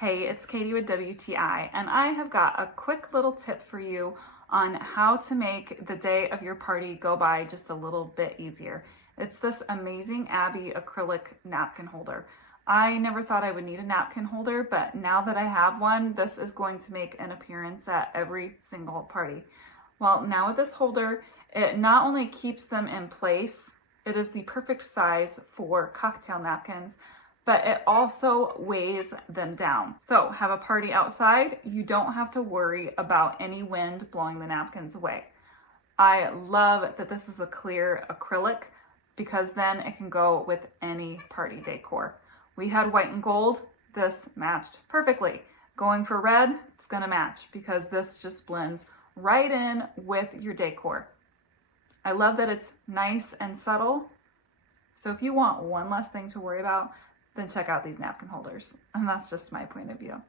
Hey, it's Katie with WTI, and I have got a quick little tip for you on how to make the day of your party go by just a little bit easier. It's this amazing Abby acrylic napkin holder. I never thought I would need a napkin holder, but now that I have one, this is going to make an appearance at every single party. Well, now with this holder, it not only keeps them in place, it is the perfect size for cocktail napkins, but it also weighs them down. So have a party outside, you don't have to worry about any wind blowing the napkins away. I love that this is a clear acrylic because then it can go with any party decor. We had white and gold, this matched perfectly. Going for red, it's gonna match because this just blends right in with your decor. I love that it's nice and subtle. So if you want one less thing to worry about, then check out these napkin holders. And that's just my point of view.